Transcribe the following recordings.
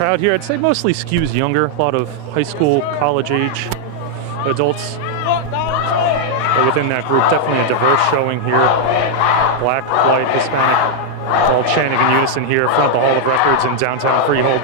crowd here, I'd say mostly skews younger, a lot of high school, college age adults. But within that group, definitely a diverse showing here. Black, white, Hispanic, all chanting in unison here in front of the Hall of Records in downtown Freehold.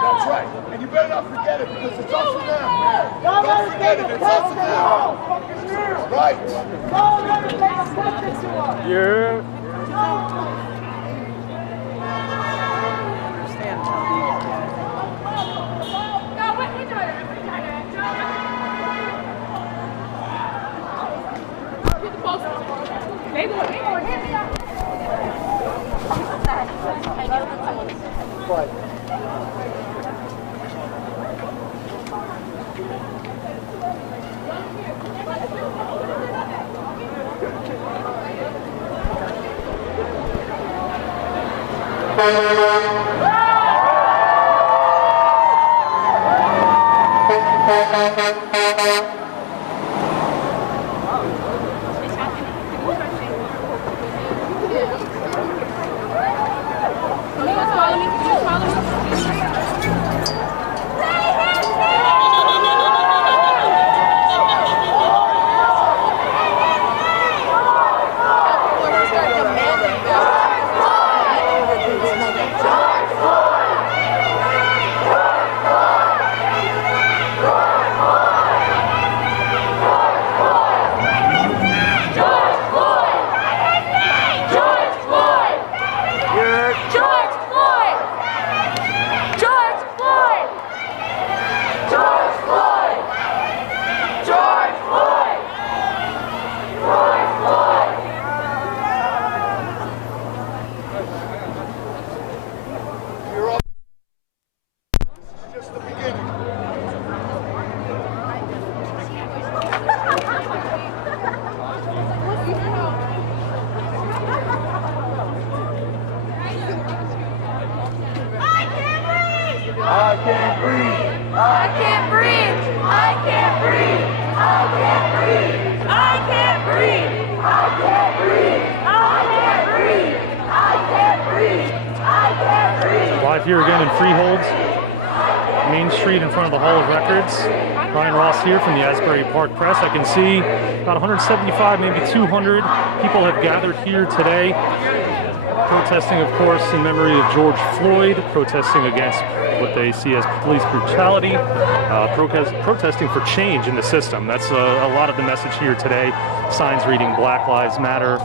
That's right. And you better not forget it because it's us and them. Don't forget it. It's us and them. Right. Yeah. Live here again in Freehold, Main Street in front of the Hall of Records. Ryan Ross here from the Asbury Park Press. I can see about 175, maybe 200 people have gathered here today, protesting, of course, in memory of George Floyd, protesting against what they see as police brutality, protesting for change in the system. That's a lot of the message here today. Signs reading Black Lives Matter,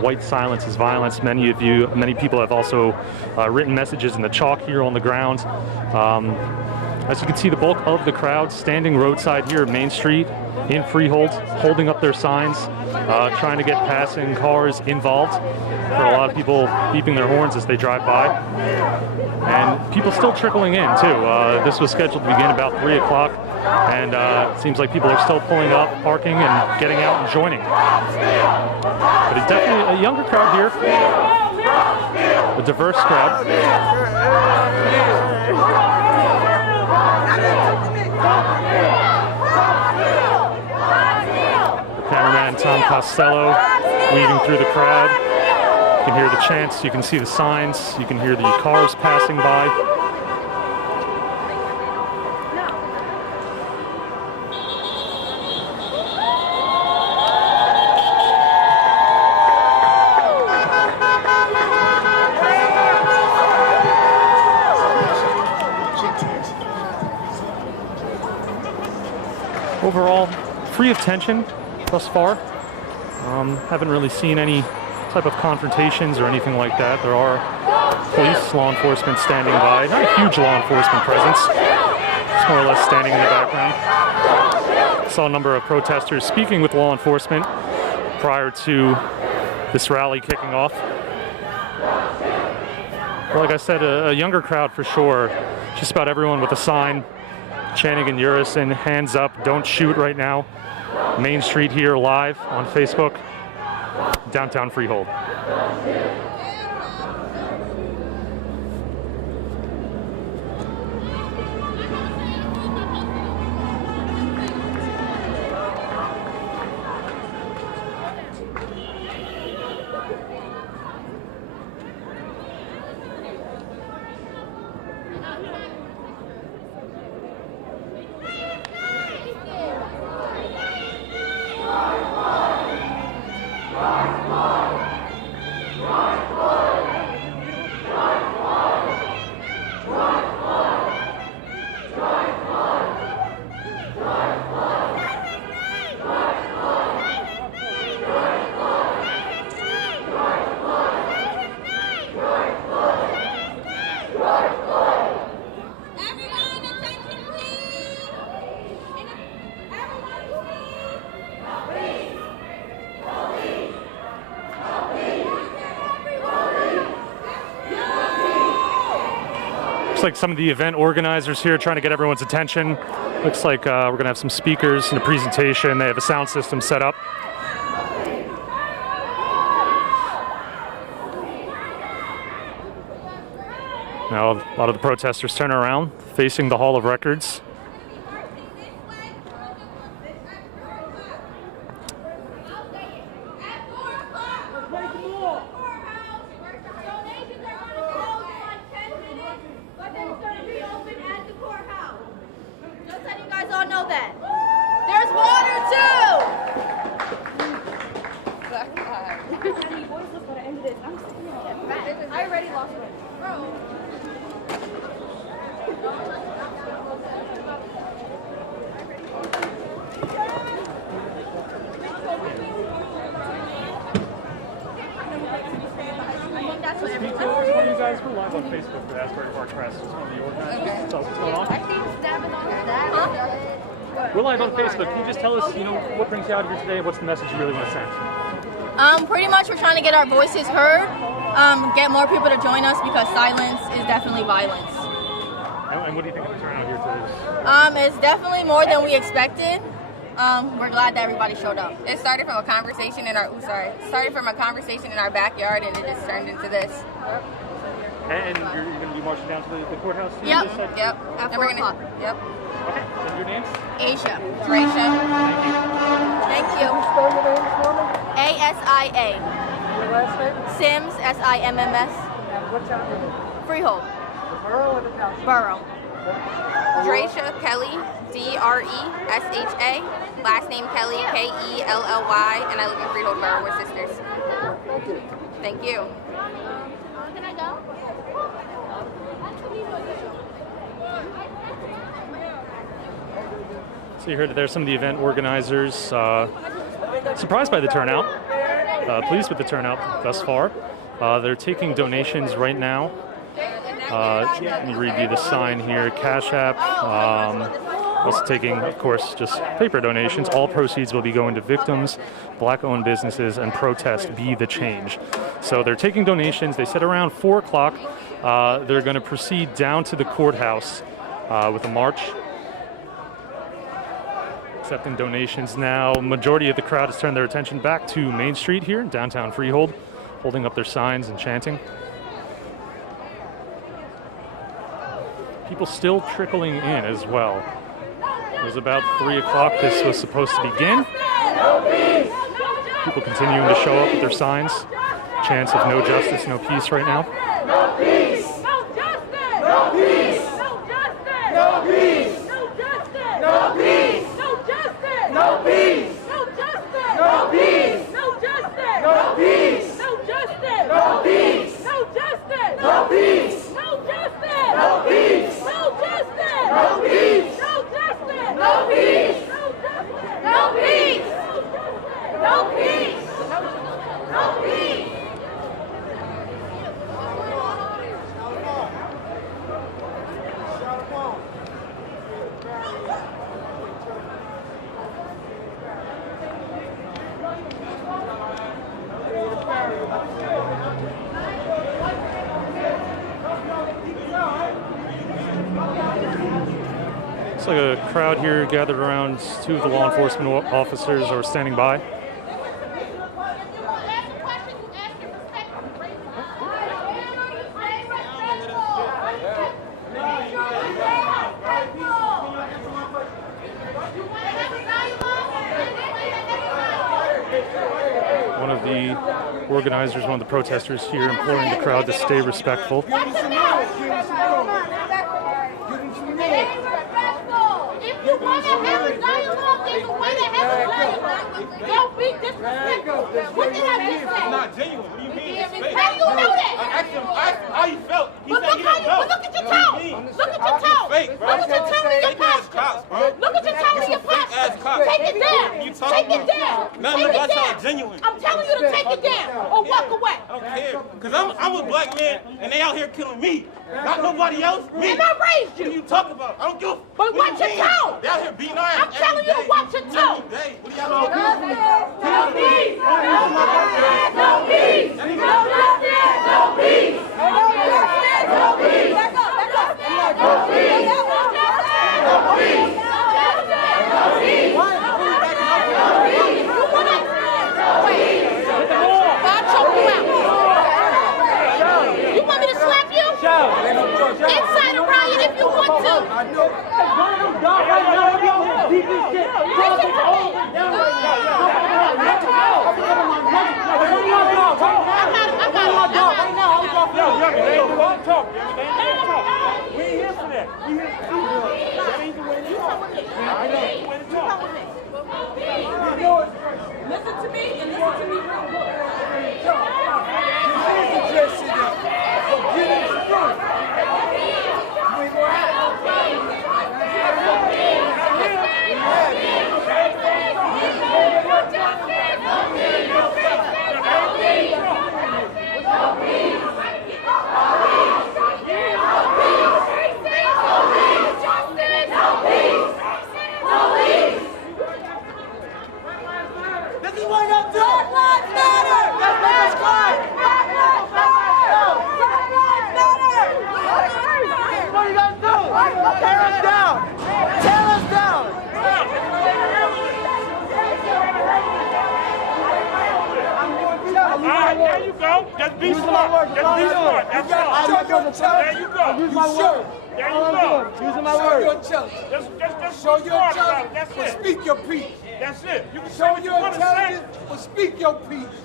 white silence is violence. Many people have also written messages in the chalk here on the ground. As you can see, the bulk of the crowd standing roadside here at Main Street in Freehold, holding up their signs, trying to get passing cars involved. For a lot of people beeping their horns as they drive by. And people still trickling in, too. This was scheduled to begin about 3 o'clock, and it seems like people are still pulling up, parking, and getting out and joining. But it's definitely a younger crowd here, a diverse crowd. The cameraman Tom Costello weaving through the crowd. You can hear the chants, you can see the signs, you can hear the cars passing by. free of tension thus far. Haven't really seen any type of confrontations or anything like that. There are police, law enforcement standing by. Not a huge law enforcement presence. It's more or less standing in the background. Saw a number of protesters speaking with law enforcement prior to this rally kicking off. Like I said, a younger crowd for sure. Just about everyone with a sign chanting in unison, hands up, don't shoot right now. Main Street here live on Facebook, downtown Freehold. Looks like some of the event organizers here trying to get everyone's attention. Looks like we're gonna have some speakers and a presentation. They have a sound system set up. Now a lot of the protesters turn around, facing the Hall of Records. I already lost it. Bro. You guys were live on Facebook for Asbury Park Press. Just one of the organizers. Tell us what's going on. We're live on Facebook. Can you just tell us, what brings you out here today? What's the message you really want to send? Pretty much we're trying to get our voices heard, get more people to join us because silence is definitely violence. And what do you think of the turnout here today? It's definitely more than we expected. We're glad that everybody showed up. It started from a conversation in our backyard, and it just turned into this. And you're going to be marching down to the courthouse? Yep. Yep. At 4 o'clock. Yep. Okay. And your names? Asia. Raisha. Thank you. ASIA. Your last name? Sims, SIMMS. And what town do you live in? Freehold. The borough or the township? Borough. Draisha Kelly, DRESHA. Last name Kelly, KELLY. And I live in Freehold Borough with sisters. Thank you. Thank you. Can I go? So you heard that there's some of the event organizers surprised by the turnout, pleased with the turnout thus far. They're taking donations right now. Let me read you the sign here. Cash App. Also taking, of course, just paper donations. All proceeds will be going to victims, black-owned businesses, and protest Be the Change. So they're taking donations. They said around 4 o'clock they're going to proceed down to the courthouse with a march. Accepting donations now. Majority of the crowd has turned their attention back to Main Street here in downtown Freehold, holding up their signs and chanting. People still trickling in as well. It was about 3 o'clock this was supposed to begin. People continuing to show up with their signs. Chants of no justice, no peace right now. No peace! No justice! No peace! No justice! No peace! No justice! No peace! No justice! No peace! No justice! No peace! No justice! No peace! No justice! No peace! No justice! No peace! No justice! No peace! No justice! No peace! No justice! No peace! No justice! No peace! like a crowd here gathered around two of the law enforcement officers are standing by. One of the organizers, one of the protesters here imploring the crowd to stay respectful. If you want to have a dialogue, there's a way to have a dialogue. Don't be disrespectful. What did I just say? It's not genuine. What do you mean? It's fake. How do you know that? I asked him how you felt. He But said he didn't know. look at your tone. Look at your tone. Fake, bro. Look at your tone and your Fake ass cops, posture. bro. Look at your tone and your Fake ass posture. cops. Take it down. You talking Take it about? down. Nothing Take about it y'all down. genuine. I'm telling you to take it down or walk away. I don't care. Because I'm a black man and they out here killing me. Not nobody else. Me. And I raised What are you. you talking about? I don't give a But what watch you your mean? tone. They out here beating our ass. I'm telling you to watch your tone. Every day. What do y'all do? No peace. No peace. No justice. No peace. No justice. No peace. Back up. Back up. No peace. No justice. No peace. No justice. No peace. You want to? Wait. God choke you out. You want me to slap you? Inside a riot if you want to. Listen to me. Listen to me and listen to me real good. This is what y'all do. Black lives matter! Let's make us cry. Black lives matter! Black lives matter! What are you gonna do? Tear us down. Tear us down. There you go. Just be smart. Just be smart. That's all. There you go. Use my word. There you go. Using my word. Just Show be your smart about it. intelligence, That's but it. speak your peace. That's it. You can say Show what you your want to say, intelligence, but speak your peace.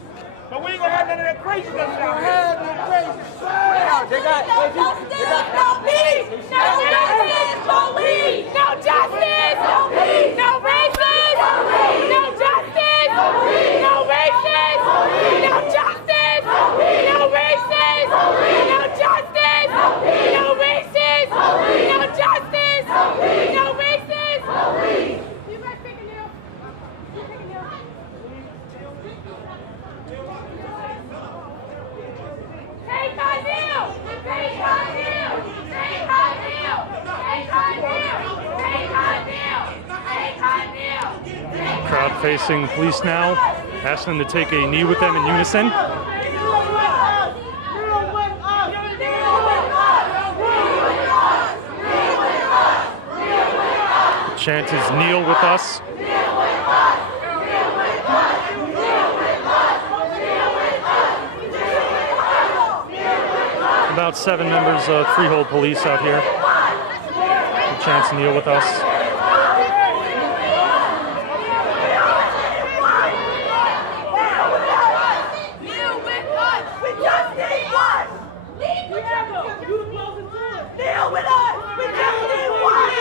but we ain't gonna have none of that craziness out here. Have no crazy. No justice, no peace! No justice, police! No justice, no peace! No racists! No justice! No racists! No justice! No racists! No justice! No racists! No justice! No racists! You guys take a kneel. You take a kneel. Take a kneel! Take a kneel! Take a kneel! Take a kneel! Take a kneel! Take a kneel! Crowd facing police now, asking them to take a knee with them in unison. The chant is kneel with us. About 7 members of Freehold Police out here. The chant's kneel with us. Kneel with us! We just need one! Leave the Kneel with us! We just need one!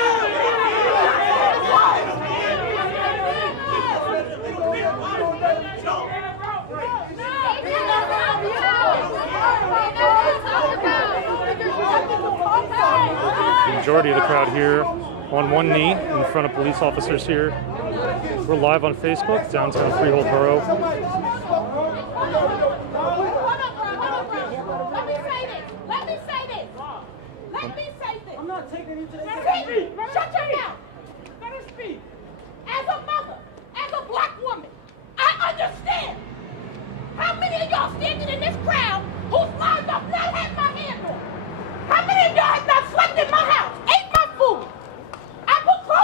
The majority of the crowd here on one knee in front of police officers here. We're live on Facebook, downtown Freehold Borough. Hold on, bro. Let me say this. Let me say this. I'm not taking you to the Shut your mouth. Let her speak. As a mother, as a black woman, I understand how many of y'all standing in this crowd whose lives I've not had my hand on. How many of y'all have not slept in my house, ate my food? I put clothes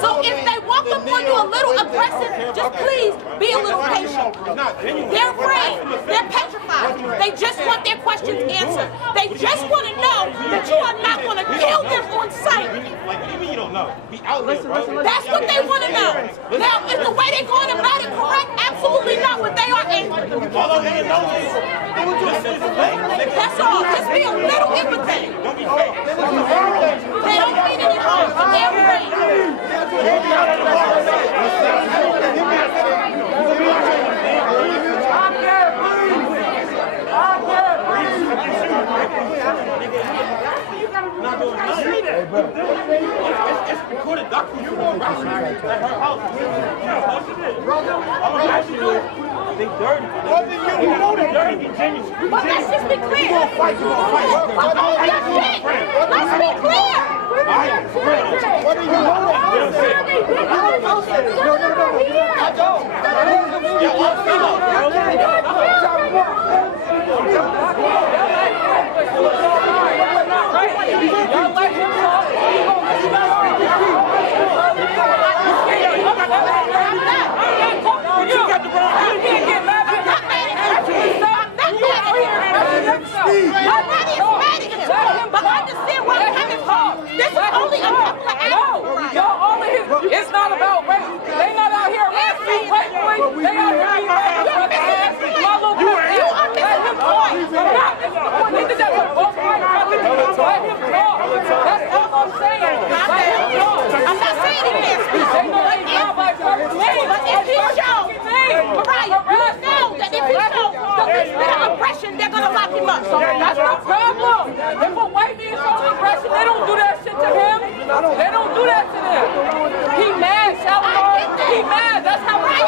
So if they walk up on you a little aggressive, just please be a little patient. They're afraid. They're petrified. They just want their questions answered. They just want to know that you are not going to kill them on sight. Like, what do you mean you don't know? Be out here, bro. That's what they want to know. Now, is the way they're going about it correct? Absolutely not. But they are angry. All they know is That's all. Just be a little empathetic. don't be fake. They don't mean any harm, but they're afraid. It's recorded documents. You won't at her house. They dirty. Dirty, be genuine. But let's just be clear. Let's be clear. What do you know? But understand where I'm coming from. This is only a couple of hours. It's not about race. They not out here racing white boys. They out here being racist. My little cousin. You are missing the point. I'm not missing the point. They did that with both white brothers. Let him talk. That's all I'm saying. Let him talk. I'm not saying he can't speak. They know they job like first name. But if he shows, Mariah, you know that if he shows the least bit of aggression, they're going to lock him up. So That's no problem. If a white man shows aggression, they don't do that shit to him. They don't do that to them. He mad, Shalimar. He mad. That's how I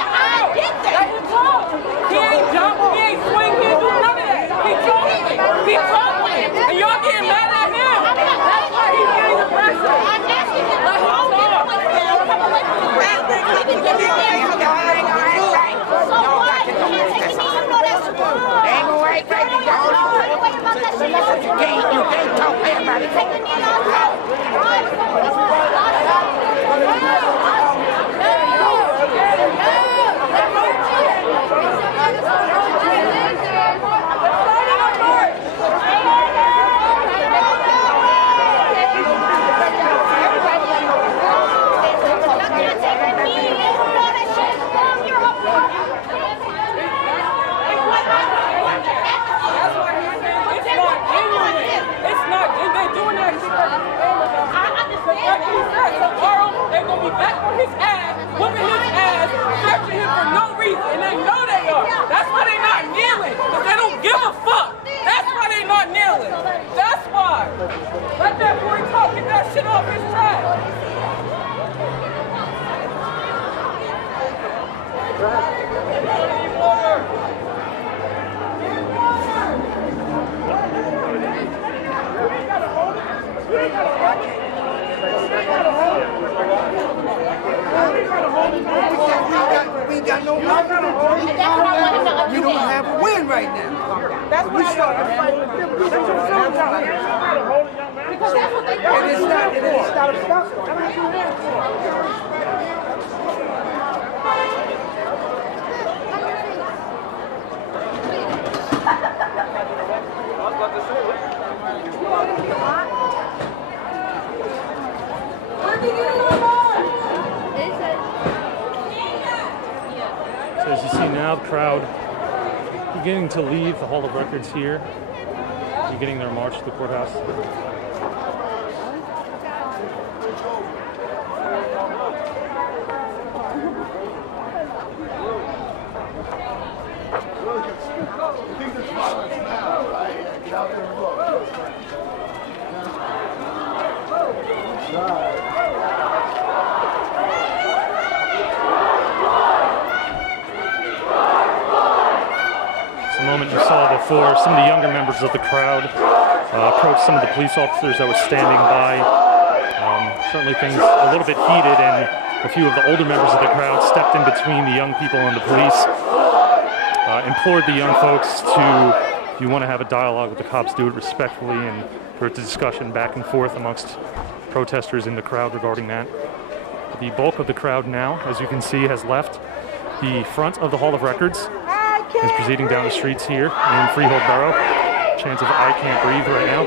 get that. Let him talk. He ain't jump. He ain't swing. He ain't do none of that. He talking. He talking. And y'all getting mad at him. That's why he's getting aggressive. I'm asking him to Let him hold his talk. voice down, come away from the ground, so he can get his answer. So what? You can't take me, you know that's wrong. Ain't no right, right, you got all What about that shit? you can't talk to everybody. Take the knee off. It's not. They're doing that shit. Like he said, tomorrow they're gonna be back on his ass, whooping his ass, searching him for no reason, and they know they are. That's why they're not kneeling, because they don't give a fuck. That's why they're not kneeling. That's why. Let that boy talk. Get that shit off his chest. We got no win. We don't have a win right now. That's We started fighting with them. Because that's what they And it's not, and it's not a stop. So as you see now, the crowd beginning to leave the Hall of Records here, beginning their march to the courthouse. It's the moment you saw before. Some of the younger members of the crowd approached some of the police officers that were standing by. Certainly things a little bit heated, and a few of the older members of the crowd stepped in between the young people and the police, implored the young folks to, if you want to have a dialogue with the cops, do it respectfully, and for a discussion back and forth amongst protesters in the crowd regarding that. The bulk of the crowd now, as you can see, has left the front of the Hall of Records, is proceeding down the streets here in Freehold Borough. Chants of "I can't breathe" right now.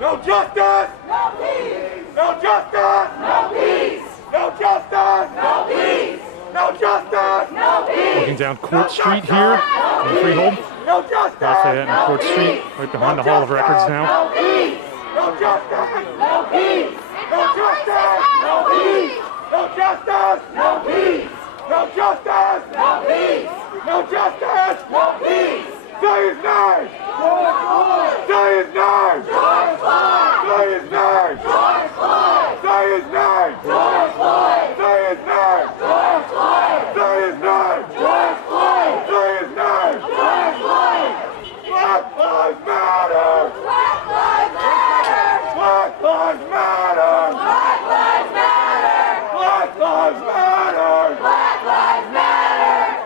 No justice! No peace! No justice! No peace! No justice! No peace! No justice! No peace! Looking down Court Street here in Freehold. No justice! Lafayette and Court Street, right behind the Hall of Records now. No peace! No justice! No peace! No justice! No peace! No justice! No peace! No justice! No peace! No justice! No peace! Say his name! George Floyd! Say his name! George Floyd! Say his name! George Floyd! Say his name! George Floyd! Say his name! George Floyd! Say his name! George Floyd! Say his name! George Floyd! Black lives matter! Black lives matter! Black lives matter! Black lives matter! Black lives matter! Black lives matter!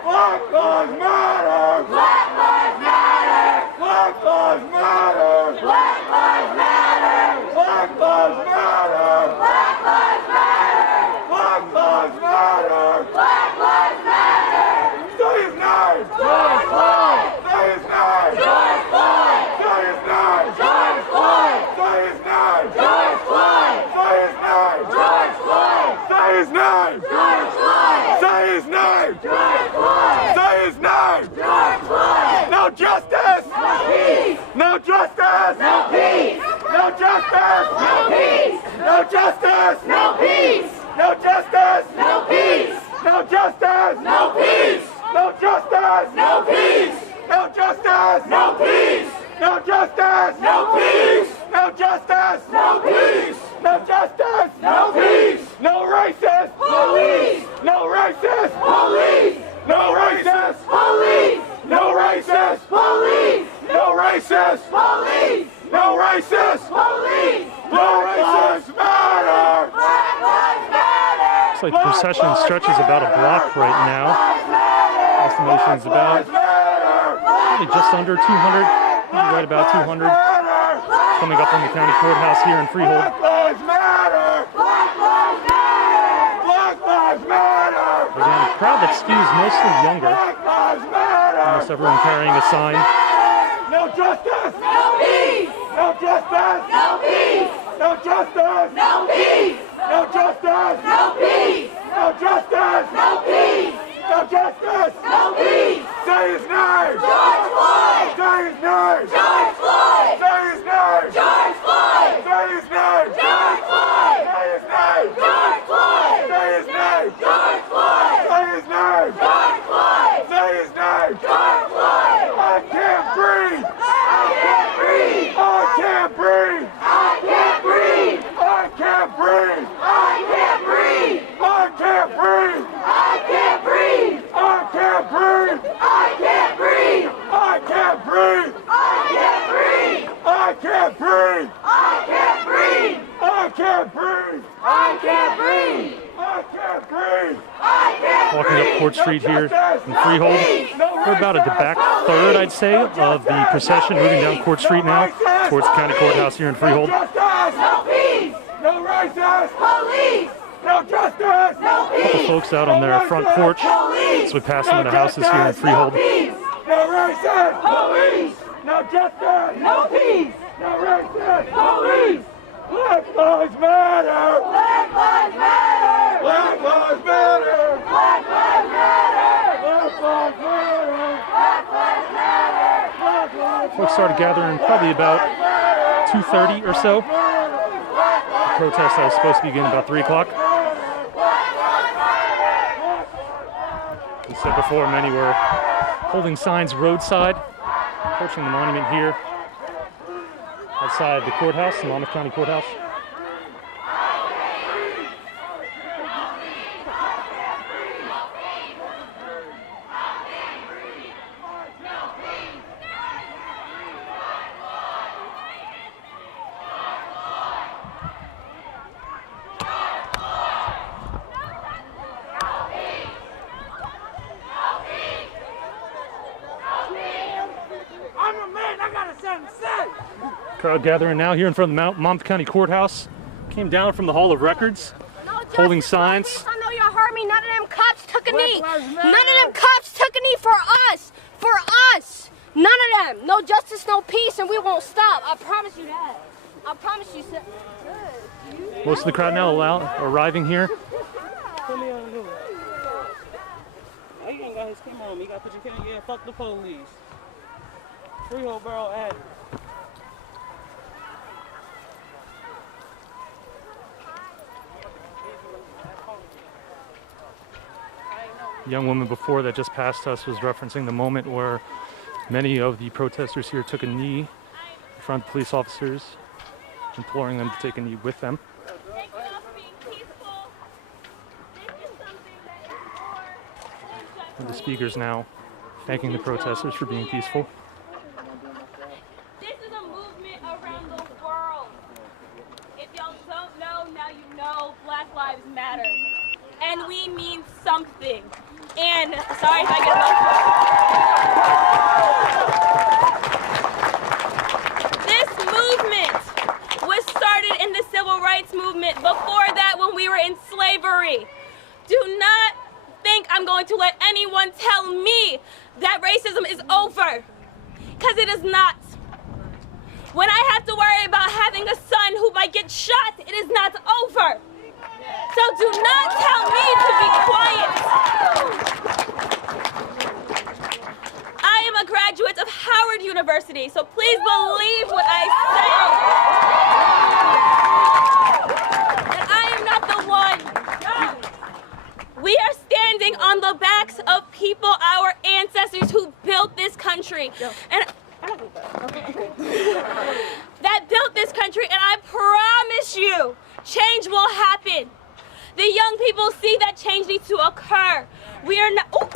Black lives matter! Black lives matter! Black lives matter! Black lives matter! Black lives matter! Black lives matter! Black lives matter! Black lives matter! Say his name! George Floyd! Say his name! George Floyd! Say his name! George Floyd! Say his name! George Floyd! Say his name! George Floyd! Say his name! George Floyd! Say his name! George Floyd! Say his name! George Floyd! No justice! No peace! No justice! No peace! No justice! No peace! No justice! No peace! No justice! No peace! No justice! No peace! No justice! No peace! No justice! No peace! No justice! No peace! No justice! No peace! No justice! No peace! No racist police! No racist police! No racist police! No racist police! No racist police! No racist police! Black lives matter! Black lives matter! Looks like the procession stretches about a block right now. Estimation is about probably just under 200, maybe right about 200. Coming up from the county courthouse here in Freehold. Black lives matter! Black lives matter! Black lives matter! Again, a crowd that skews mostly younger. Black lives matter! Almost everyone carrying a sign. No justice! No peace! No justice! No peace! No justice! No peace! No justice! No peace! No justice! No peace! No justice! No peace! Say his name! George Floyd! Say his name! George Floyd! Say his name! George Floyd! Say his name! George Floyd! Say his name! George Floyd! Say his name! George Floyd! Say his name! George Floyd! Say his name! George Floyd! I can't breathe! I can't breathe! I can't breathe! I can't breathe! I can't breathe! I can't breathe! I can't breathe! I can't breathe! I can't breathe! I can't breathe! I can't breathe! I can't breathe! I can't breathe! I can't breathe! I can't breathe! I can't breathe! I can't breathe! I can't breathe! Walking up Court Street here in Freehold. We're about a back third, I'd say, of the procession moving down Court Street now towards the county courthouse here in Freehold. No justice! No peace! No racist! Police! No justice! No peace! A couple folks out on their front porch as we pass them in the houses here in Freehold. No racist! Police! No justice! No peace! No racist! Police! Black lives matter! Black lives matter! Black lives matter! Black lives matter! Black lives matter! Black lives matter! Black lives Folks started gathering probably about 2:30 or so. The protest that was supposed to begin about 3 o'clock. As I said before, many were holding signs roadside, approaching the monument here outside the courthouse, the Monmouth County Courthouse. Crowd gathering now here in front of the Monmouth County Courthouse. Came down from the Hall of Records, holding signs. I know you heard me. None of them cops took a knee. None of them cops took a knee for us. For us. None of them. No justice, no peace, and we won't stop. I promise you that. I promise you, sir. Most of the crowd now arriving here. Put me on the news. He ain't got his camera on me. You got to put your camera. Yeah, fuck the police. Freehold Borough at it. The young woman before that just passed us was referencing the moment where many of the protesters here took a knee in front of police officers, imploring them to take a knee with them. And the speakers now thanking the protesters for being peaceful. This is a movement around the world. If y'all don't know, now you know. Black Lives Matter. And we mean something. And sorry if I get emotional. This movement was started in the civil rights movement. Before that, when we were in slavery. Do not think I'm going to let anyone tell me that racism is over. Because it is not. When I have to worry about having a son who might get shot, it is not over. So do not tell me to be quiet. I am a graduate of Howard University, so please believe what I say. That I am not the one. We are standing on the backs of people, our ancestors who built this country. And that built this country, and I promise you, change will happen. The young people see that change needs to occur. We are not. Oh.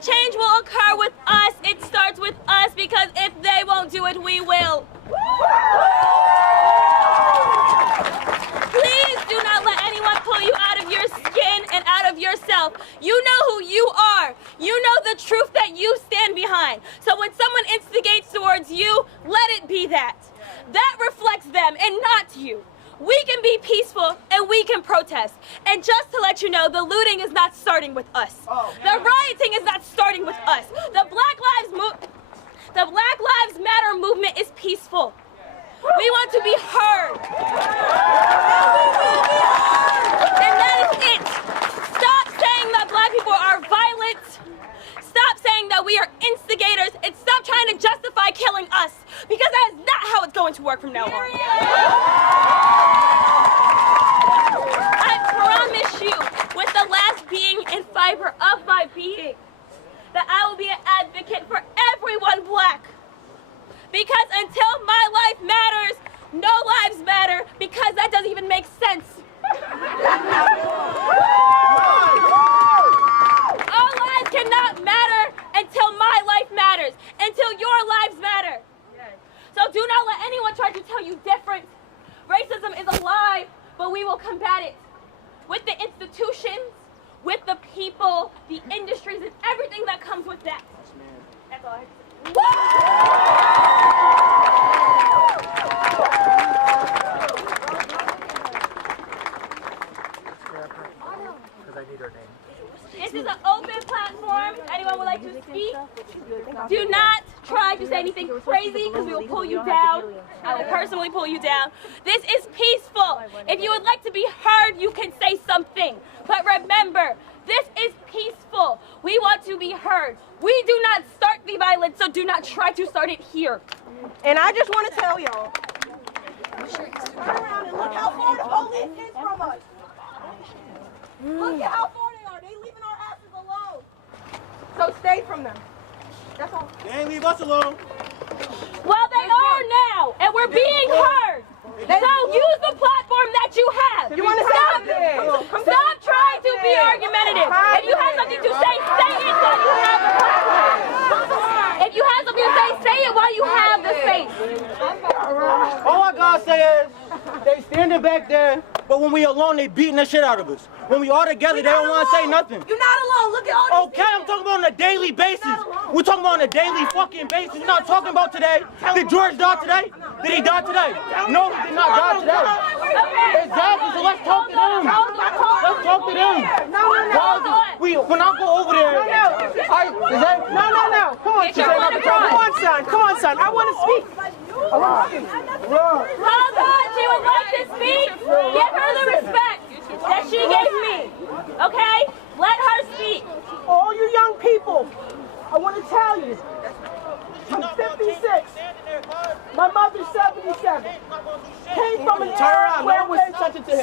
Change will occur with us. It starts with us, because if they won't do it, we will. Please do not let anyone pull you out of your skin and out of yourself. You know who you are. You know the truth that you stand behind. So when someone instigates towards you, let it be that. That reflects them and not you. We can be peaceful and we can protest. And just to let you know, the looting is not starting with us. The rioting is not starting with us. The Black Lives Matter movement is peaceful. We want to be heard. And that is it. Stop saying that black people are violent. Stop saying that we are instigators, and stop trying to justify killing us, because that is not how it's going to work from now on. I promise you, with the last being and fiber of my being, that I will be an advocate for everyone black. Because until my life matters, no lives matter, because that doesn't even make sense. All lives cannot matter until my life matters, until your lives matter. So do not let anyone try to tell you different. Racism is alive, but we will combat it with the institutions, with the people, the industries, and everything that comes with that. That's all I have to say. This is an open platform. Anyone would like to speak? Do not try to say anything crazy, because we will pull you down. I will personally pull you down. This is peaceful. If you would like to be heard, you can say something. But remember, this is peaceful. We want to be heard. We do not start the violence, so do not try to start it here. And I just want to tell y'all, turn around and look how far the police is from us. Look at how far they are. They leaving our asses alone. So stay from them. That's all. They ain't leave us alone. Well, they are now, and we're being heard. So use the platform that you have. You want to stop? Stop trying to be argumentative. If you have something to say, say it while you have the platform. If you have something to say it while you have the space. All I gotta say is, they standing back there But when we alone, they beating the shit out of us. When we all together, they don't want to say nothing. You're not alone. Look at all these Okay, I'm talking about on a daily basis. We're talking about on a daily fucking basis. You're not talking about today. Did George die today? Did he die today? No, he did not die today. Exactly, so let's talk to them. Let's talk to them. When I go over there, No. Come on, son. Come on, son. I want to speak. Hold on. She would like to speak. Give her the respect that she gave me. Okay? Let her speak. All you young people, I want to tell you, I'm 56. My mother's 77. Came from an era where it was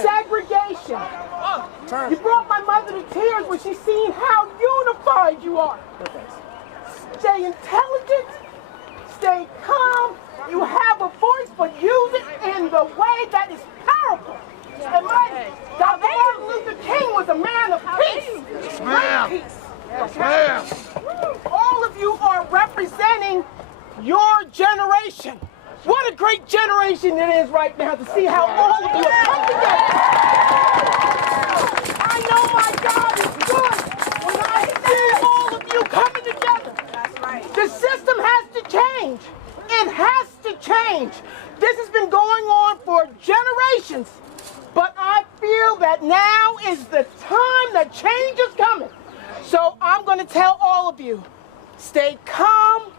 segregation. You brought my mother to tears when she seen how unified you are. Stay intelligent, stay calm. You have a voice, but use it in the way that is powerful. And Dr. Martin Luther King was a man of peace. Yes, ma'am. Peace. Yes, ma'am. All of you are representing your generation. What a great generation it is right now to see how all of you have come together. I know my God is good when I see all of you coming together. That's right. The system has to change. It has to change. This has been going on for generations, but I feel that now is the time that change is coming. So I'm going to tell all of you, stay calm,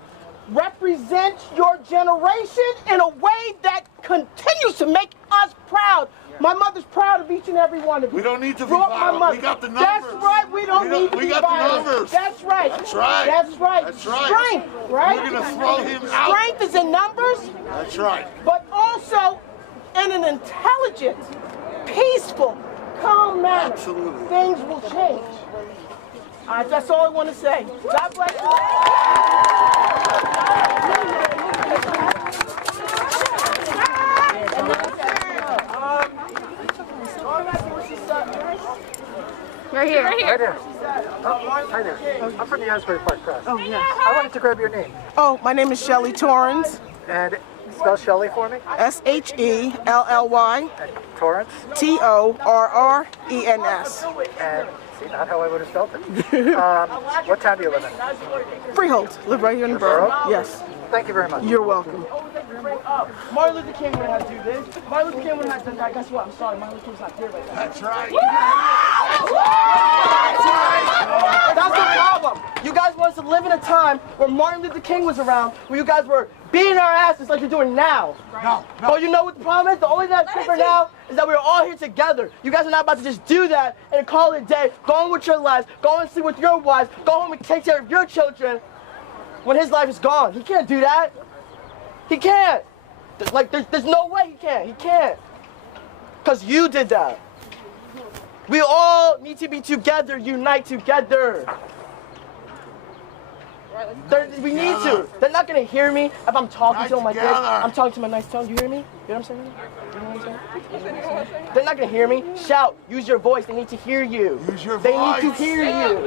represent your generation in a way that continues to make us proud. My mother's proud of each and every one of you. We don't need to be violent. We got the numbers. That's right. We don't need to be violent. We got the numbers. That's right. That's right. That's right. That's right. Strength, right? We're going to throw him out. Strength is in numbers. That's right. But also in an intelligent, peaceful, calm manner. Absolutely. Things will change. That's all I want to say. God bless you. Right here. Right there. Oh, hi there. I'm from the Asbury Park Press. Oh, yes. I wanted to grab your name. Oh, my name is Shelly Torrens. And spell Shelley for me. Shelly. And Torrance. Torrens. And see, not how I would have spelled it. What town do you live in? Freehold. Live right here in the borough. Yes. Thank you very much. You're welcome. Martin Luther King would have to do this. Martin Luther King would have done that. Guess what? I'm sorry. Martin Luther King's not here right now. That's right. That's the problem. You guys want us to live in a time where Martin Luther King was around, where you guys were beating our asses like you're doing now. No. But you know what the problem is? The only thing that's different now is that we're all here together. You guys are not about to just do that and call it a day. Go on with your lives. Go on and sleep with your wives. Go home and take care of your children when his life is gone. He can't do that. He can't. Like, there's no way he can. He can't. Because you did that. We all need to be together, unite together. We need to. They're not going to hear me if I'm talking to them like this. I'm talking to my nice tone. You hear me? You know what I'm saying? You know what I'm saying? They're not going to hear me. Shout. Use your voice. They need to hear you. Use your They voice. need to hear you.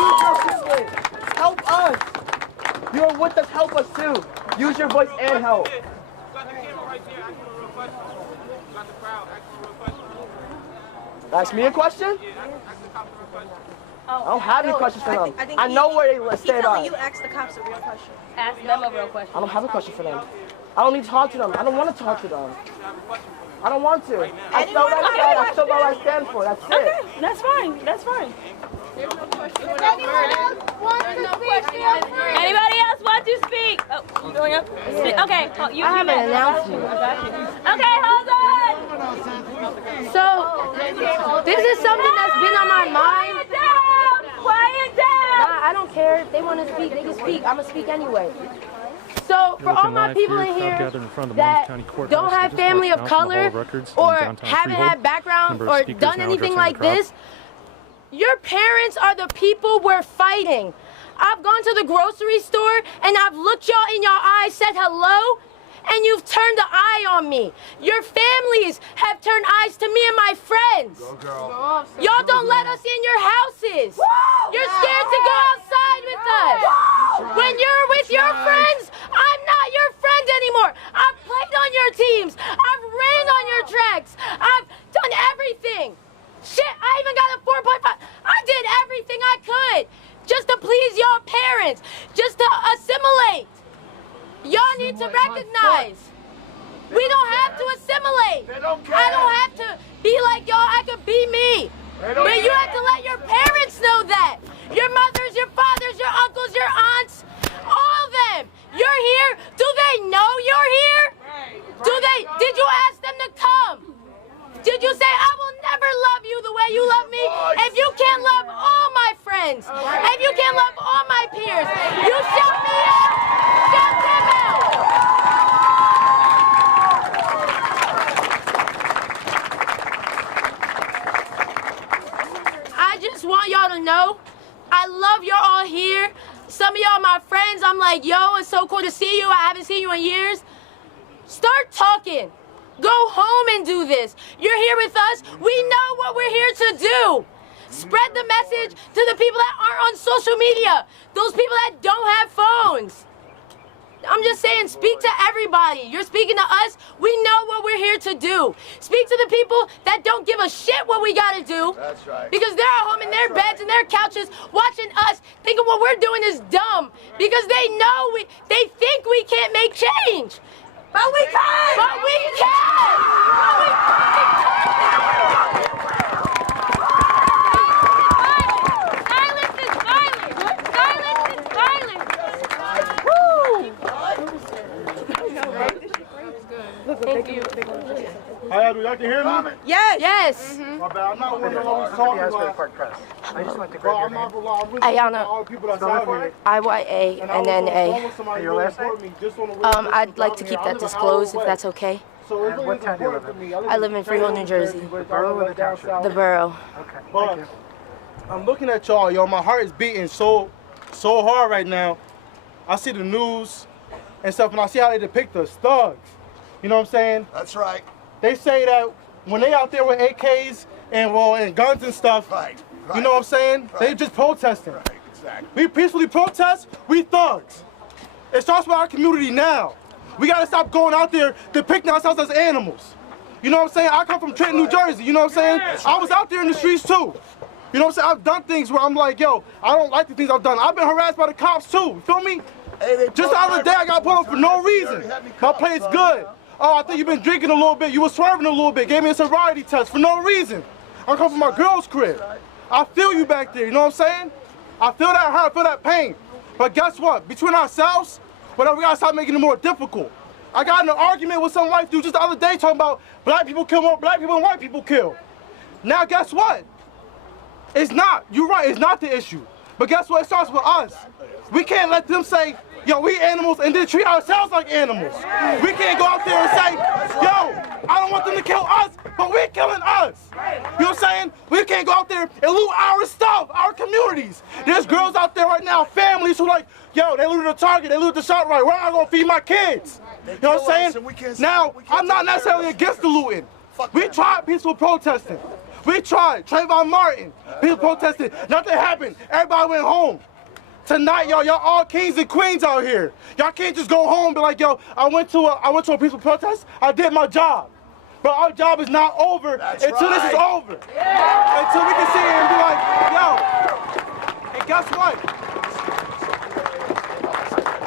Use your privilege. Help us. You're with us. Help us too. Use your voice and help. Ask me a question? I don't have any questions for them. I know where they stay by. You ask the cops a real question. Ask them a real question. I don't have a question for them. I don't need to talk to them. I don't want to talk to them. I don't want to. I still what I stand for. That's it. Okay, that's fine. That's fine. Anybody else want to speak? Oh, you going up? Okay, you have an announcement. Okay, hold on. So, this is something that's been on my mind. Quiet down. Quiet down. Nah, I don't care. If they want to speak, they can speak. I'm going to speak anyway. So, for all my people in here that don't have family of color or haven't had background or done anything like this, your parents are the people we're fighting. I've gone to the grocery store and I've looked y'all in your eyes, said hello, and you've turned the eye on me. Your families have turned eyes to me and my friends. Go, girl. Y'all don't let us in your houses. You're scared to go outside with us. When you're with your friends, I'm not your friend anymore. I've played on your teams. We don't have to assimilate. They don't care. I don't have to be like y'all. I could be me. But you have to let your parents know that. Your mothers, your fathers, your uncles, your aunts, all of them. You're here. Do they know you're here? Did you ask them to come? Did you say, I will never love you the way you love me? If you can't love all my friends, if you can't love all my peers, you shut me out, shut them out. I just want y'all to know, I love y'all all here. Some of y'all my friends, I'm like, yo, it's so cool to see you. I haven't seen you in years. Start talking. Go home and do this. You're here with us. We know what we're here to do. Spread the message to the people that aren't on social media, those people that don't have phones. I'm just saying, speak to everybody. You're speaking to us. We know what we're here to do. Speak to the people that don't give a shit what we gotta do. That's right. Because they're at home in their beds and their couches watching us, thinking what we're doing is dumb. Because they know they think we can't make change. But we can! But we can! But we Silence is violence! Silence is violence! Woo! Thank you. Hi, y'all can hear me? Yes. Yes. My bad. I'm not one of those talking about. I just want to Well, grab I'm your not name. gonna lie. I'm really Ayana. all the people that's out here. IYA and then A. Your last name? I'd like to keep that disclosed if that's okay. So it's And really what town do you important live to in? me. I live in Freehold, New Jersey. The borough or the township? The borough. Okay, thank But you. I'm looking at y'all, yo. My heart is beating so hard right now. I see the news and stuff, and I see how they depict us thugs. You know what I'm saying? That's right. They say that when they out there with AKs and guns and stuff, Right. you know what I'm saying? They Right. just protesting. Right. Exactly. We peacefully protest, we thugs. It starts with our community now. We gotta stop going out there depicting ourselves as animals. You know what I'm saying? I come from Trenton, New Jersey, you know what I'm saying? I was out there in the streets too. You know what I'm saying? I've done things where I'm like, yo, I don't like the things I've done. I've been harassed by the cops too, you feel me? Just the other day I got pulled up for no reason. My play's good. Oh, I think you've been drinking a little bit. You were swerving a little bit. Gave me a sobriety test for no reason. I come from my girl's crib. I feel you back there, you know what I'm saying? I feel that hurt, I feel that pain. But guess what? Between ourselves, whatever, we gotta stop making it more difficult. I got in an argument with some white dude just the other day talking about black people kill more black people than white people kill. Now guess what? It's not. You're right, it's not the issue. But guess what? It starts with us. We can't let them say, yo, we animals, and then treat ourselves like animals. We can't go out there and say, yo, I don't want them to kill us, but we're killing us. You know what I'm saying? We can't go out there and loot our stuff, our communities. There's girls out there right now, families who like, yo, they looted the Target, they looted the ShopRite. Where am I gonna feed my kids? You know what I'm saying? Now, I'm not necessarily against the looting. We tried peaceful protesting. We tried. Trayvon Martin, people protested. Nothing happened. Everybody went home. Tonight, y'all all kings and queens out here. Y'all can't just go home and be like, yo, I went to a peaceful protest. I did my job. But our job is not over until this is over. Until we can sit here and be like, yo, and guess what?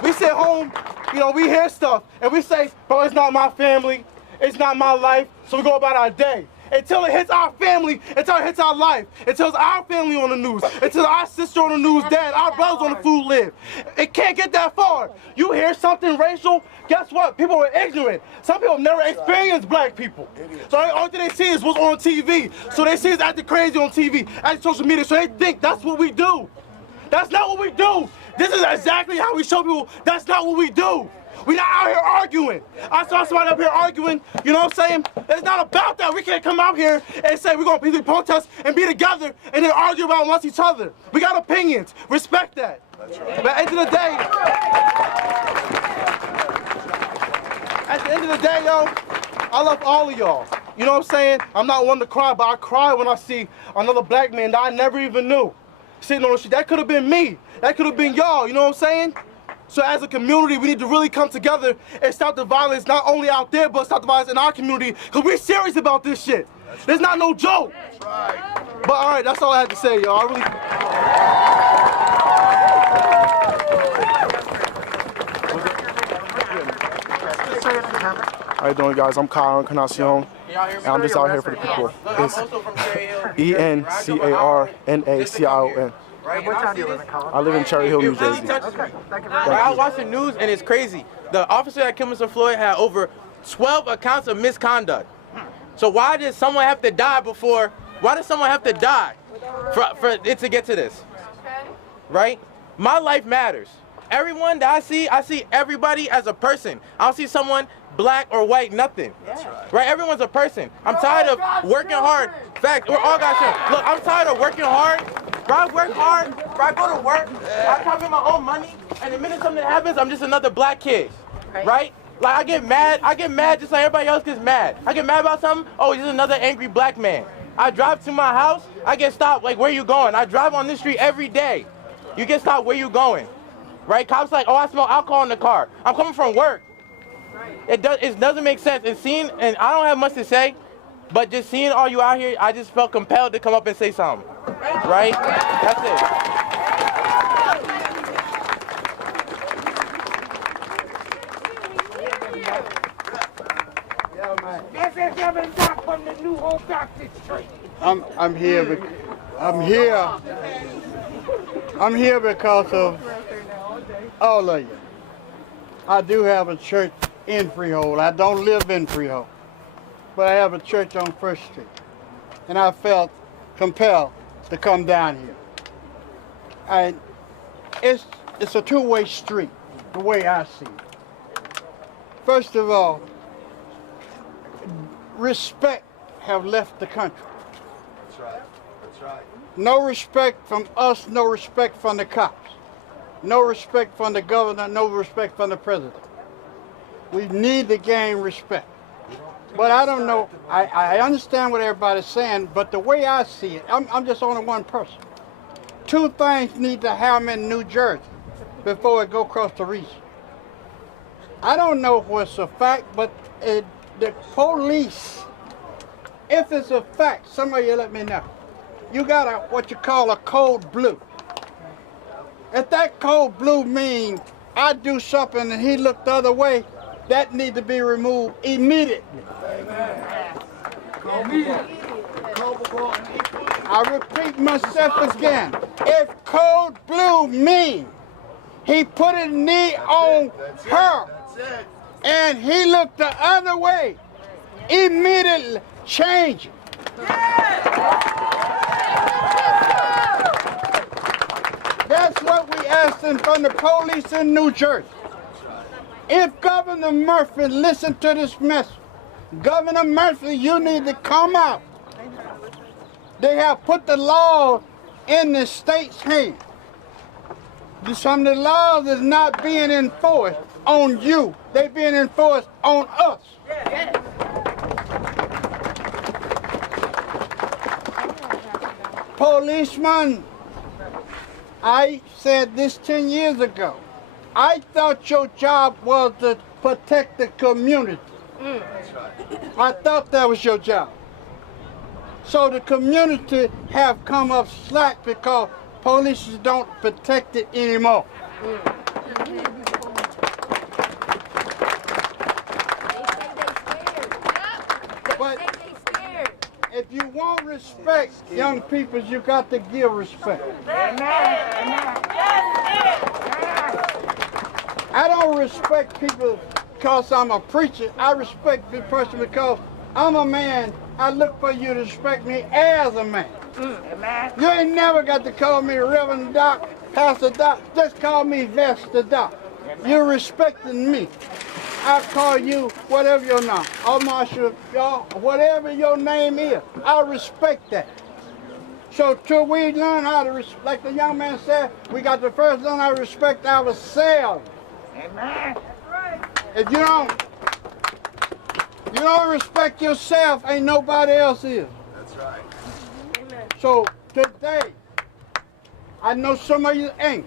We sit home, you know, we hear stuff, and we say, bro, it's not my family, it's not my life, so we go about our day. Until it hits our family, until it hits our life, until it's our family on the news, until our sister on the news, dad, our brothers on the food live. It can't get that far. You hear something racial, guess what? People are ignorant. Some people have never experienced black people. So the only thing they see is what's on TV. So they see us acting crazy on TV, acting social media, so they think that's what we do. That's not what we do. This is exactly how we show people that's not what we do. We're not out here arguing. I saw somebody up here arguing, you know what I'm saying? It's not about that. We can't come out here and say we're going to peacefully protest and be together and then argue about amongst each other. We got opinions. Respect that. That's right. But at the end of the day, yo, I love all of y'all. You know what I'm saying? I'm not one to cry, but I cry when I see another black man that I never even knew sitting on the street. That could have been me. That could have been y'all. You know what I'm saying? So as a community, we need to really come together and stop the violence, not only out there, but stop the violence in our community, because we're serious about this shit. There's not no joke. But all right, that's all I had to say, y'all. How you doing, guys? I'm Kyle Encarnacion, and I'm just out here for the people. It's ENCARNACION. What town do you live in, Colin? I live in Cherry Hill, New Jersey. Okay, thank you very much. I was watching the news and it's crazy. The officer that killed Mr. Floyd had over 12 accounts of misconduct. So why did someone have to die before? Why did someone have to die for it to get to this? Right? My life matters. Everyone that I see everybody as a person. I don't see someone black or white, nothing. Right? Everyone's a person. I'm tired of working hard. Fact, we're all got shit. Look, I'm tired of working hard. Bro, I work hard. Bro, I go to work. I come in my own money. And the minute something happens, I'm just another black kid. Right? Like, I get mad just like everybody else gets mad. I get mad about something, oh, he's just another angry black man. I drive to my house, I get stopped, like, where you going? I drive on this street every day. You get stopped, where you going? Right? Cops like, oh, I smell alcohol in the car. I'm coming from work. It doesn't make sense. And I don't have much to say, but just seeing all you out here, I just felt compelled to come up and say something. Right? That's it. From the New Home Baptist Church. I'm here because of all of you. I do have a church in Freehold. I don't live in Freehold, but I have a church on First Street, and I felt compelled to come down here. And it's a two-way street, the way I see it. First of all, respect have left the country. That's right. That's right. No respect from us, no respect from the cops. No respect from the governor, no respect from the president. We need to gain respect. But I don't know, I understand what everybody's saying, but the way I see it, I'm just only one person. Two things need to happen in New Jersey before it go across the region. I don't know if it's a fact, but the police, if it's a fact, some of you let me know. You got what you call a code blue. If that code blue means I do something and he looked the other way, that need to be removed immediately. I repeat myself again. If code blue means he put a knee on her and he looked the other way, immediately change it. That's what we asking from the police in New Jersey. If Governor Murphy listened to this message, Governor Murphy, you need to come out. They have put the law in the state's hand. Some of the laws is not being enforced on you. They're being enforced on us. Policeman, I said this 10 years ago. I thought your job was to protect the community. I thought that was your job. So the community have come up slack because police don't protect it anymore. But if you want respect, young people, you got to give respect. I don't respect people because I'm a preacher. I respect the person because I'm a man. I look for you to respect me as a man. You ain't never got to call me Reverend Doc, Pastor Doc. Just call me Vesta Doc. You're respecting me. I call you whatever your name, Marshall, whatever your name is. I respect that. So till we learn how to, like the young man said, we got to first learn how to respect ourselves. Amen. If you don't respect yourself, ain't nobody else is. That's right. Amen. So today, I know some of you ain't,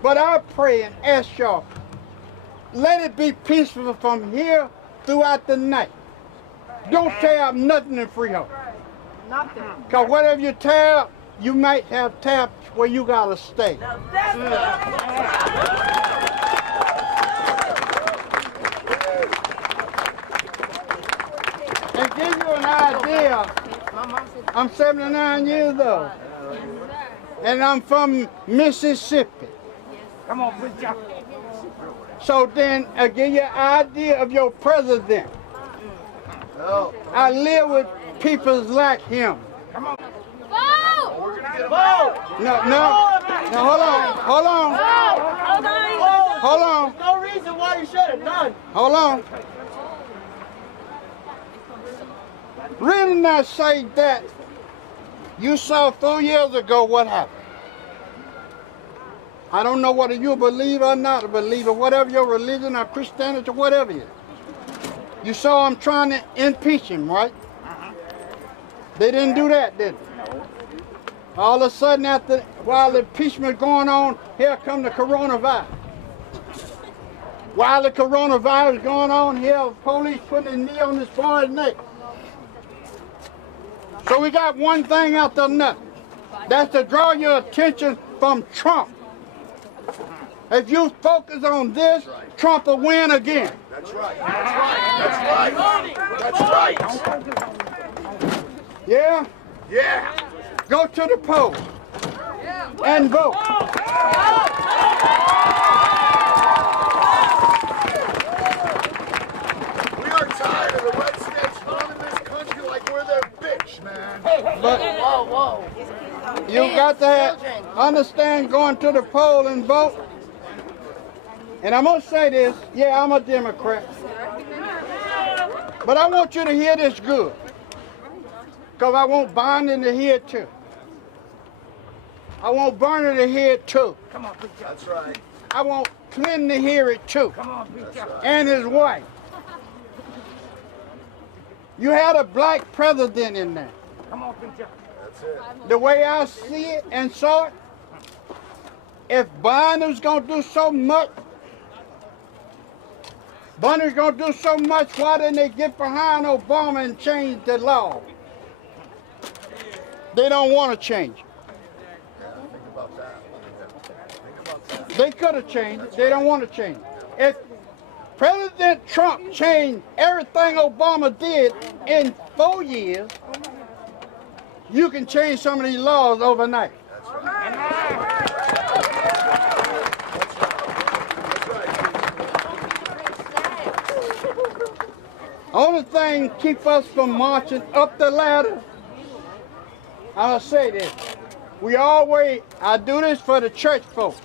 but I pray and ask y'all, let it be peaceful from here throughout the night. Don't tear up nothing in Freehold. Nothing. Because whatever you tear up, you might have taps where you gotta stay. idea. I'm 79 years old. And I'm from Mississippi. Come on, put your... So then, I give you an idea of your president. I live with people like him. Come on. Vote! We're gonna get a vote. No, hold on. There's no reason why you should have done. Hold on. Reason I say that, you saw 4 years ago what happened. I don't know whether you believe or not a believer, whatever your religion or Christianity or whatever it is. You saw them trying to impeach him, right? They didn't do that, did they? All of a sudden, while the impeachment going on, here come the coronavirus. While the coronavirus going on, here police putting a knee on this boy's neck. So we got one thing after another. That's to draw your attention from Trump. If you focus on this, Trump will win again. That's right. That's right. That's right. That's right. Yeah? Yeah. Go to the poll and vote. We are tired of the red snakes running this country like we're their bitch, man. But you got to understand going to the poll and vote. And I'm going to say this, yeah, I'm a Democrat. But I want you to hear this good. Because I want Biden to hear it too. I want Bernie to hear it too. Come on, That's right. I want Clinton to hear it too. come on, And his wife. You had a black president in there. come on, That's it. The way I see it and saw it, if Biden's going to do so much, Bernie's going to do so much, why didn't they get behind Obama and change the law? They don't want to change it. Think about that. Think about that. They could have changed it. They don't want to change it. If President Trump changed everything Obama did in 4 years, you can change some of these laws overnight. That's right. Only thing keep us from marching up the ladder, I'll say this. I do this for the church folk.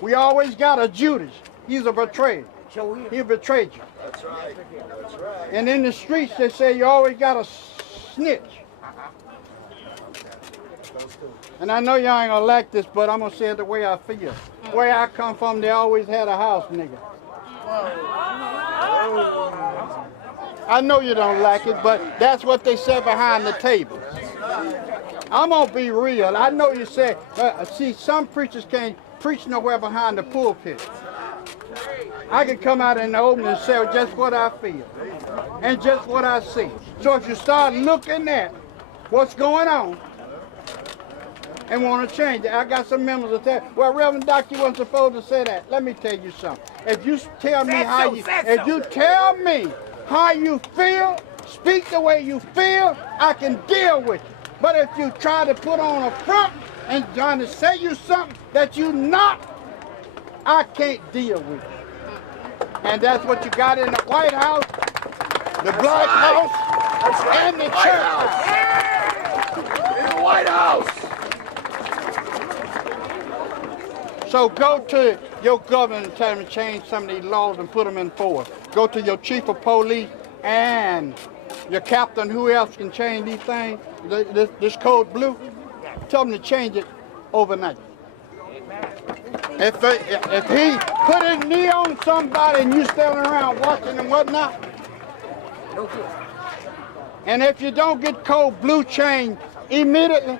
We always got a Judas. He's a betrayer. He betrayed you. That's right. That's right. And in the streets, they say you always got a snitch. And I know y'all ain't gonna like this, but I'm gonna say it the way I feel. Where I come from, they always had a house nigga. I know you don't like it, but that's what they said behind the table. I'm gonna be real. I know you say, see, some preachers can't preach nowhere behind the pulpit. I can come out in the open and say just what I feel and just what I see. So if you start looking at what's going on and want to change it, I got some members that say, well, Reverend Doc, you weren't supposed to say that. Let me tell you something. If you tell me how you feel, speak the way you feel, I can deal with you. But if you try to put on a front and trying to say you something that you not, I can't deal with you. And that's what you got in the White House, the Black House, and the Church House. In the White House. So go to your governor and tell him to change some of these laws and put them in force. Go to your chief of police and your captain, who else can change these things, this code blue. Tell them to change it overnight. If he put his knee on somebody and you standing around watching and whatnot, and if you don't get code blue changed immediately,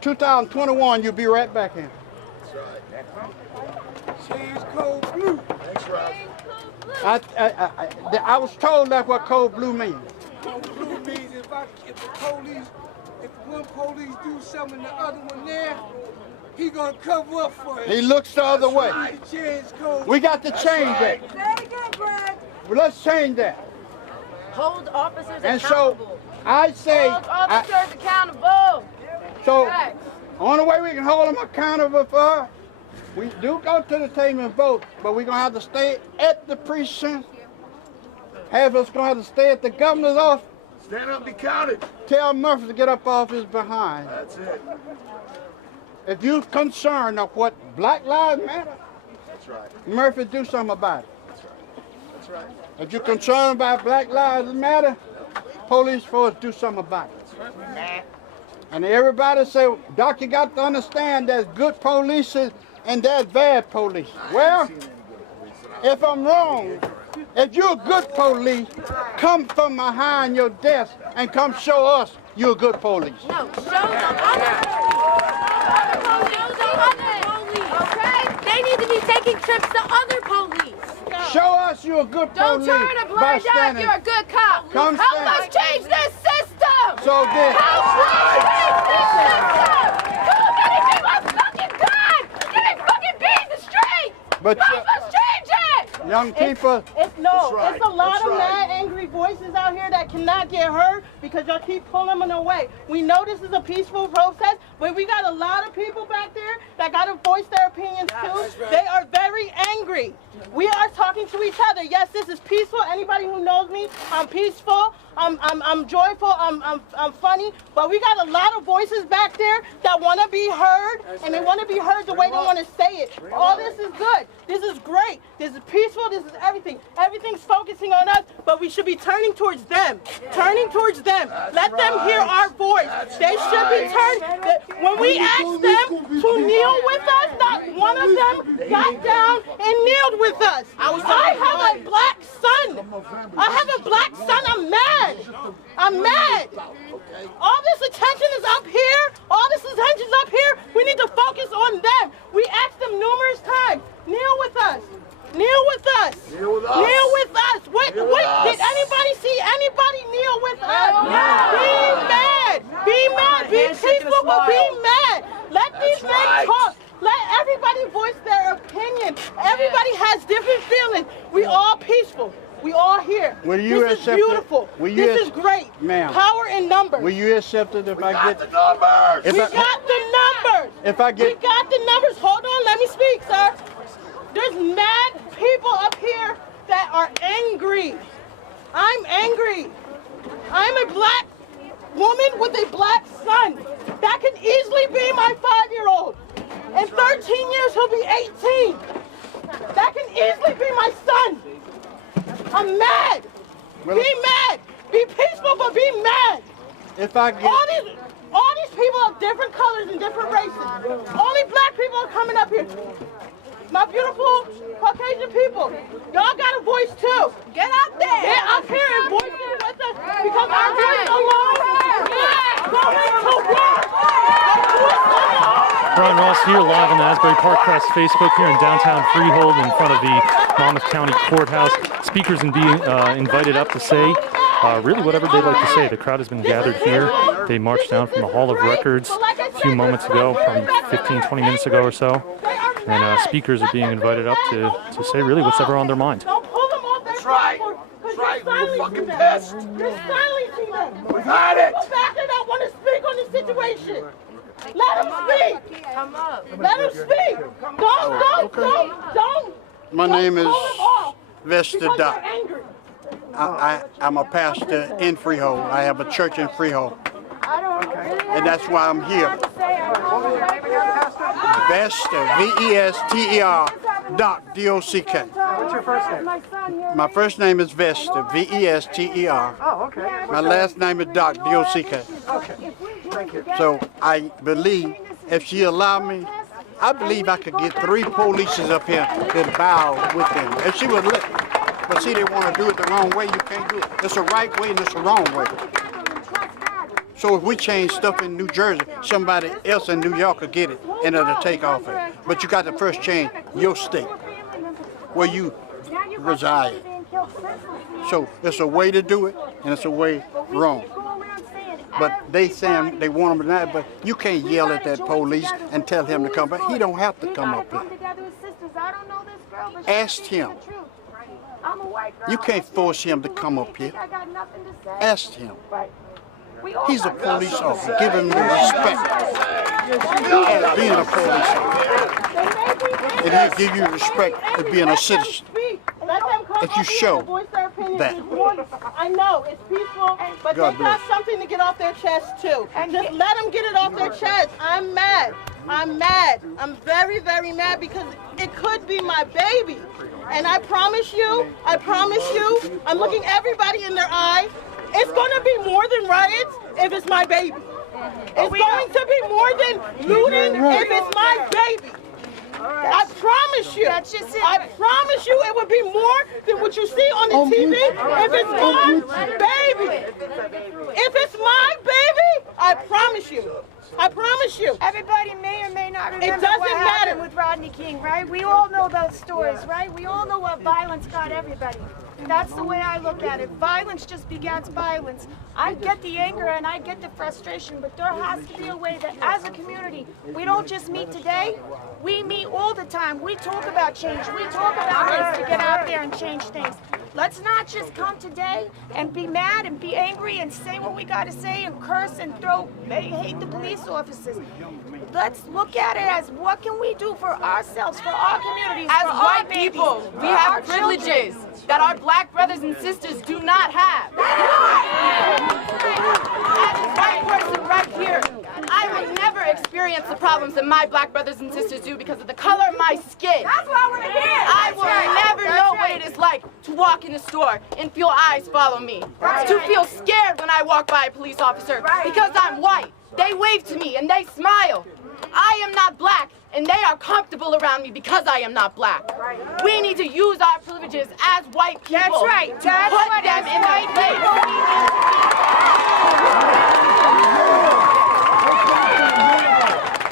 2021, you'll be right back in. Change code blue. Thanks, Rob. I was told that's what code blue means. Code blue means if one police do something and the other one there, he gonna cover up for it. He looks the other way. We got to change that. Say it again, Greg. Well, let's change that. hold officers And accountable. so I say, hold officers accountable. so Facts. only way we can hold them accountable for, we do go to the table and vote, but we're gonna have to stay at the precinct. Half of us gonna have to stay at the governor's office. Stand up and be counted. Tell Murphy to get up off his behind. That's it. If you're concerned of what Black Lives Matter, That's right. Murphy, do something about it. That's right. That's right. If you're concerned about Black Lives Matter, police force do something about it. That's right. And everybody say, Doc, you got to understand there's good police and there's bad police. Well, if I'm wrong, if you're a good police, come from behind your desk and come show us you're a good police. No, show them other police. Okay? They need to be taking trips to other police. Show us you're a good Don't police. turn a blind eye if you're a good cop. Come Help stand. us change this system. So then, Help us change this system. Too many people are fucking dying. Getting fucking beat in the street. But Help us change it. young people, It's a lot of mad, angry voices out here that cannot get heard because y'all keep pulling them away. We know this is a peaceful protest, but we got a lot of people back there that got to voice their opinions too. They are very angry. We are talking to each other. Yes, this is peaceful. Anybody who knows me, I'm peaceful. I'm joyful. I'm funny. But we got a lot of voices back there that want to be heard, and they want to be heard the way they want to say it. All this is good. This is great. This is peaceful. This is everything. Everything's focusing on us, but we should be turning towards them. Turning towards them. Let them hear our voice. They should be turning. When we asked them to kneel with us, not one of them got down and kneeled with us. I have a black son. I have a black son. I'm mad. I'm mad. All this attention is up here. All this attention is up here. We need to focus on them. We asked them numerous times. Kneel with us. Kneel with us. Kneel with us. Kneel with us. Wait, Kneel with wait. us. Did anybody see anybody kneel with us? Be mad. Be mad. Be peaceful, but be mad. Let these men talk. Let everybody voice their opinion. Everybody has different feelings. We all peaceful. We all here. Will you this is accept beautiful. it? Will you This is great. Ma'am. Power in numbers. will you accept it if I Got get the numbers. if We I, got the numbers. if I We get got the numbers. Hold on, let me speak, sir. There's mad people up here that are angry. I'm angry. I'm a black woman with a black son. That could easily be my 5-year-old. In 13 years, he'll be 18. That can easily be my son. I'm mad. Well, be mad. Be peaceful, but be mad. if I get All these people of different colors and different races. Only black people are coming up here. My beautiful Caucasian people, y'all got a voice too. Get up there. Get up here and voice it with us because our voice alone is going to work. Brian Ross here, live on the Asbury Park Press Facebook here in downtown Freehold in front of the Monmouth County Courthouse. Speakers are being invited up to say really whatever they'd like to say. The crowd has been gathered here. They marched down from the Hall of Records a few moments ago, probably 15, 20 minutes ago or so. And speakers are being invited up to say really what's ever on their mind. Don't pull them off their That's right. platform, 'cause That's right. you're We're fucking silencing them. pissed. You're silencing them. We've had it. People back there don't want to speak on the situation. Let them speak. Come up. Let them speak. Don't. My name is pull them off Vesta because Doc. you're angry. I'm a pastor in Freehold. I have a church in Freehold, and that's why I'm here. Vesta, V-E-S-T-E-R, Doc, D-O-C-K. What's your first name? My first name is Vesta, V-E-S-T-E-R. Oh, okay. My last name is Doc, D-O-C-K. Okay. Thank you. So I believe if she allowed me, I believe I could get 3 polices up here that bow with them. If she would let me. But see, they want to do it the wrong way. You can't do it. It's the right way and it's the wrong way. So if we change stuff in New Jersey, somebody else in New York could get it and it'll take off it. But you got to first change your state where you reside. So it's a way to do it and it's a way wrong. But they saying they want him tonight, but you can't yell at that police and tell him to come back. He don't have to come up here. Ask him. I'm a white girl. You can't force him to come up here. I got nothing to say. Ask him. Right. He's a police officer. Give him the respect of being a police officer. And he'll give you respect for being a citizen. Let them come If you up here show and voice their opinion. that. I know, it's peaceful, but God they got bless. something to get off their chest too. And just let them get it off their chest. I'm mad. I'm mad. I'm very, very mad because it could be my baby. And I promise you, I'm looking everybody in their eye. It's gonna be more than riots if it's my baby. It's going to be more than looting if it's my baby. I promise you. I promise you it would be more than what you see on the TV if it's my baby. If it's my baby, I promise you. I promise you. Everybody may or may not remember It doesn't what happened matter. with Rodney King, right? We all know those stories, right? We all know what violence got everybody. That's the way I look at it. Violence just begets violence. I get the anger and I get the frustration, but there has to be a way that as a community, we don't just meet today, we meet all the time. We talk about change. We talk about ways to get out there and change things. Let's not just come today and be mad and be angry and say what we got to say and curse and hate the police officers. Let's look at it as what can we do for ourselves, for our communities, As for our white babies, people, we for have our privileges children. that our black brothers and sisters do not have. As a white person right here, I will never experience the problems that my black brothers and sisters do because of the color of my skin. That's what I want to hear. I will never know what it is like to walk in a store and feel eyes follow me. To feel scared when I walk by a police officer because I'm white. They wave to me and they smile. I am not black and they are comfortable around me because I am not black. We need to use our privileges as white people That's right. to That's put what them as in their white place.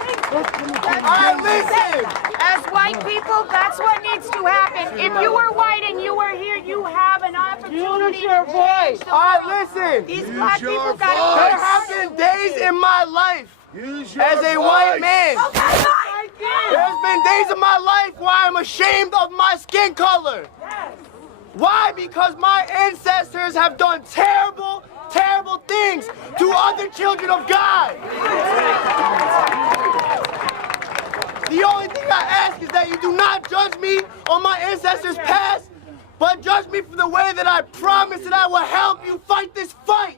Alright, listen. As white people, that's what needs to happen. If you were white and you were here, you have an opportunity to change the Alright, world. listen. These black people got There to have been days in my life as a white man. There's been days in my life where I'm ashamed of my skin color. Why? Because my ancestors have done terrible, terrible things to other children of God. The only thing I ask is that you do not judge me on my ancestors' past, but judge me for the way that I promise that I will help you fight this fight.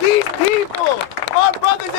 These people are brothers